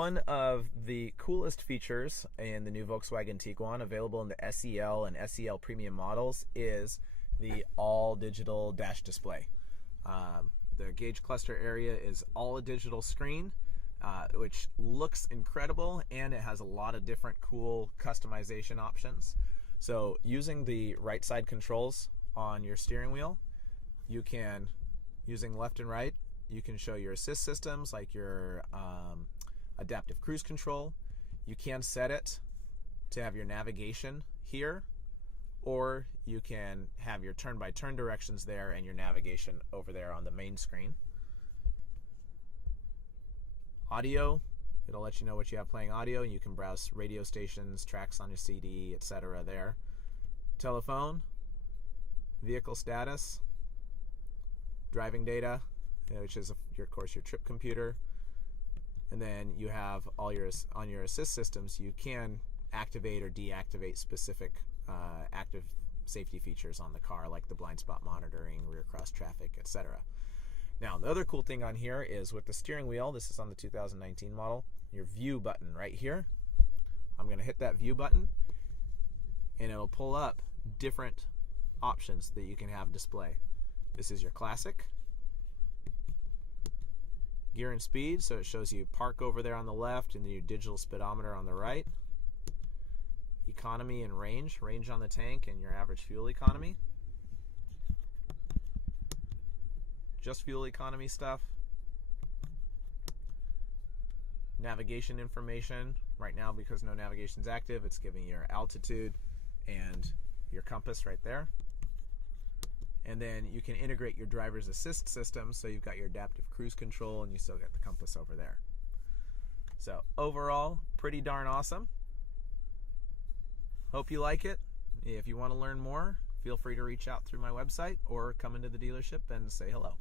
One of the coolest features in the new Volkswagen Tiguan, available in the SEL and SEL Premium models, is the all-digital dash display. The gauge cluster area is all a digital screen, which looks incredible, and it has a lot of different cool customization options. So using the right side controls on your steering wheel, you can, using left and right, you can show your assist systems like your adaptive cruise control. You can set it to have your navigation here, or you can have your turn-by-turn directions there and your navigation over there on the main screen. Audio, it'll let you know what you have playing audio. You can browse radio stations, tracks on your CD, etc. there. Telephone, vehicle status, driving data, which is, of course, your trip computer. And then you have all your, on your assist systems, you can activate or deactivate specific active safety features on the car, like the blind spot monitoring, rear cross traffic, etc. Now, the other cool thing on here is with the steering wheel, this is on the 2019 model, your view button right here. I'm going to hit that view button, and it'll pull up different options that you can have display. This is your classic. Gear and speed, so it shows you park over there on the left and then your digital speedometer on the right. Economy and range on the tank and your average fuel economy. Just fuel economy stuff. Navigation information. Right now, because no navigation's active, it's giving you your altitude and your compass right there. And then you can integrate your driver's assist system, so you've got your adaptive cruise control and you still get the compass over there. So overall, pretty darn awesome. Hope you like it. If you want to learn more, feel free to reach out through my website or come into the dealership and say hello.